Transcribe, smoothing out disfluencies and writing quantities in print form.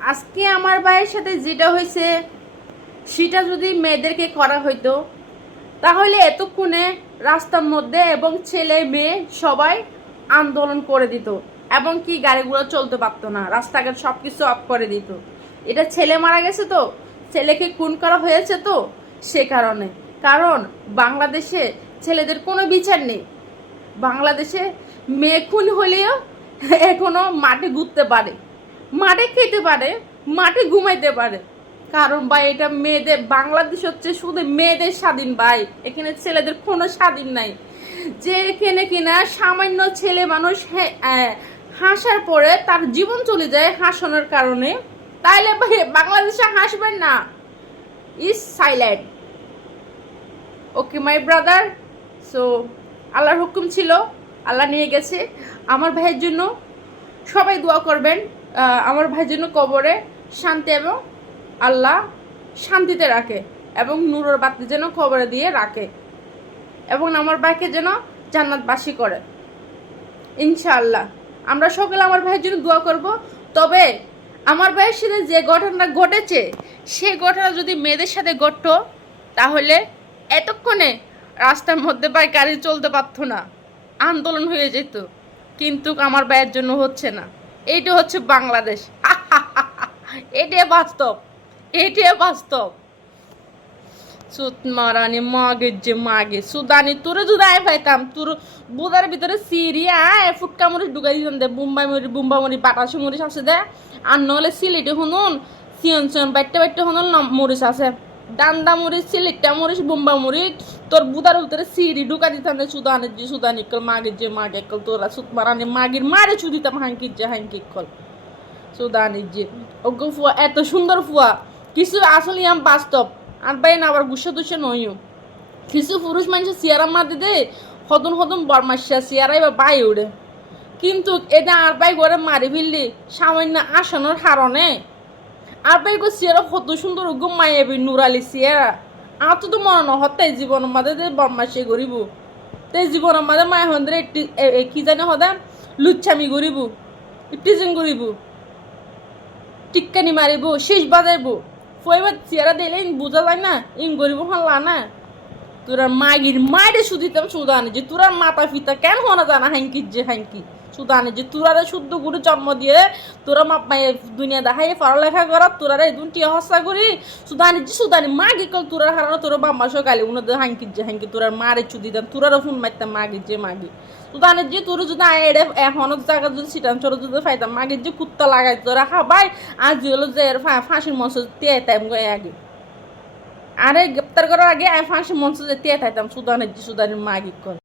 আজকে আমার ভাইয়ের সাথে যেটা হয়েছে সেটা যদি মেয়েদেরকে করা হইতো তাহলে এতক্ষণে রাস্তার মধ্যে এবং ছেলে মেয়ে সবাই আন্দোলন করে দিত এবং কি গাড়িগুলো চলতে পারতো না, রাস্তাঘাট সবকিছু অফ করে দিত। এটা ছেলে মারা গেছে তো, ছেলেকে খুন করা হয়েছে তো, সে কারণে। কারণ বাংলাদেশে ছেলেদের কোনো বিচার নেই। বাংলাদেশে মেয়ে খুন হলেও এখনো মাঠে ঘুরতে পারে, মাঠে খেতে পারে, মাঠে ঘুমাইতে পারে। কারণ ভাই এটা মেয়েদের, বাংলাদেশ হচ্ছে শুধু মেয়েদের স্বাধীন ভাই, এখানে ছেলেদের কোনো স্বাধীন নাই। যে এখানে কিনা সামান্য ছেলে মানুষ হাসার পরে তার জীবন চলে যায় হাসানোর কারণে, তাইলে ভাই বাংলাদেশে হাসবেন না। Is silent. Okay my brother. So আল্লাহর হুকুম ছিল, আল্লাহ নিয়ে গেছে। আমার ভাইয়ের জন্য সবাই দোয়া করবেন, আমার ভাইয়ের জন্য কবরে শান্তি এবং আল্লাহ শান্তিতে রাখে, এবং নূরের বাতি যেন কবরে দিয়ে রাখে, এবং আমার ভাইকে যেন জান্নাতবাসী করে ইনশাআল্লাহ। আমরা সকলে আমার ভাইয়ের জন্য দোয়া করব। তবে আমার ভাইয়ের সাথে যে ঘটনা ঘটেছে সেই ঘটনা যদি মেয়েদের সাথে ঘটতো তাহলে এতক্ষণে রাস্তার মধ্যে ভাই গাড়ি চলতে পারতো না, আন্দোলন হয়ে যেত। কিন্তু আমার ভাইয়ের জন্য হচ্ছে না। এইটা হচ্ছে বাংলাদেশ। এটাই বাস্তব, এটাই বাস্তব। সুত মারানি মাগে যে মাগে সুদানি তোরে যদি আয় পাইতাম তোর বুদার ভিতরে সিরি আয় ফুটকা মরিচ ঢুকাই দিতাম দে, বুম্বা মরিচ বাটাসি মরিচ আছে দে। আর নহলে সিলেটে শুনুন সিয়ন সিয়ন বাইটে বাইটে শুনুন মরিচ আছে, ডান্ডা মরিচ, সিলেটটা মরিচ, বুম্বা মরিচ, তোর বুদার ভিতরে সিরি ঢুকা দিতাম দে। সুদানের যে সুদানি কল মাগের যে মাগে কল তোরা সুত মারানি মাগির মারে চু দিতাম হাঙ্কির যে হাঙ্কি কল সুদানির যে ওগো ফুয়া এত সুন্দর ফুয়া। কিছু আসলে আম বাস্তব আর ভাই না আবার গুসা টুসা নইও। কিছু পুরুষ মানুষ চেয়ারা মারতে দে হদন হদন বরমাসা চেয়ারাই বা বাই উড়ে, কিন্তু এটা আর ভাই করে মারি ফেললি সামান্য আসানোর কারণে। আর ভাই গো চেয়ারা কত সুন্দর গো মায়াবি নুরালি চেয়ারা। আর তো মনে ন হতাই জীবনের মাঝে যে বরমাসে করিব, তাই জীবনের মাঝে মায় হন্দ্রে একটি কি জানে হদা লুচ্ছামি করিব, টিচিং করিব, টিক্কানি মারিব, শেষ বাজাইব। ফইবার চেয়ারা দিলে বোঝা যায় না ইং গরিব হাল্লা না। তোরা মাগির মায়ের সুদিতাম সুদানে যে তোরার মাতা পিতা কেন হনা জানা হাঙ্কির যে হাঙ্কি সুদানে যে তোরারে শুদ্ধ করে জন্ম দিয়ে তোরা মাপ মায়ে দুনিয়া দেখাই পড়ালেখা করা তোরারে দুটিয়া হসা করি সুদানি যে সুদানি মাগি কল তোরার হারানো তোর বাম্মা সকালে উনাদের হাঙ্কির যে হাঙ্কি তোরার মারে চুদিতাম তোরারও ফোন মারতাম মাগির যে মাগি সুদানের যে তোর যদি আয়ের এখন জায়গা যদি সিটান চোর যদি ফাইতাম মাগির যে কুত্তা লাগাই তোরা খাবাই আজ হলো যে ফাঁসির মঞ্চ তে তাইম আগে। আরে গ্রেপ্তার করার আগে আমি ফাঁসি মঞ্চ যেতে থাকতাম সুদানের যে সুদানের মাগিক কর।